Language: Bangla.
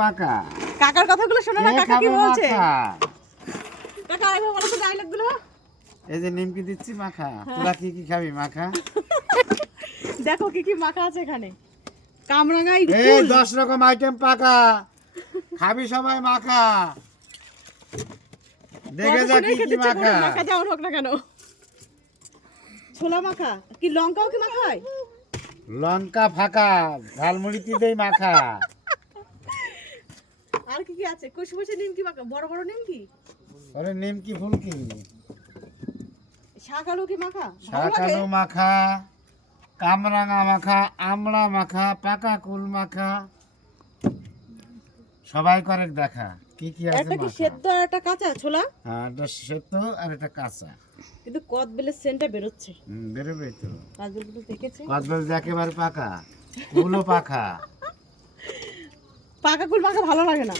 পাকা কাকার কথাগুলো শোনো না, কে কাকা কি খাবে বলছে? মাখা? কাকা আরেকবার বলো তো ডায়লগ গুলো। এই যে নিমকি দিচ্ছি মাখা, তোরা কি কি খাবি মাখা? দেখো কি কি মাখা আছে এখানে। কামরাঙাই এই ফুল। 10 রকম আইটেম পাকা, খাবি সবাই মাখা। দেখে যা কি কি মাখা। মাখা যেমন হোক না কেন। ছোলা মাখা কি লঙ্কাও কি মাখায়? লঙ্কা ফাঁকা, ঝালমুড়িতে দেই মাখা। আর কি কি আছে? কুশমুশে নিমকি মাখা, বড় বড় নিমকি। ওরে নিমকি ফুলকি, শাক আলু কি মাখা? ভালো শাক লাগে? আলু মাখা, কামরাঙা মাখা, আমড়া মাখা, পাকা কুল মাখা, সবাই করে দেখা কি কি আছে একটা কি মাখা। সেদ্ধ আর একটা কাঁচা ছোলা, হ্যাঁ, একটা সেদ্ধ আর একটা কাঁচা। কিন্তু কদবেলের সেন্টটা বেরোচ্ছে। বেরোবেই তো। কদবেলগুলো দেখেছে? কদবেল যে একেবারে পাকা, কুলও পাকা। পাকা কুল মাখা ভালো লাগে না।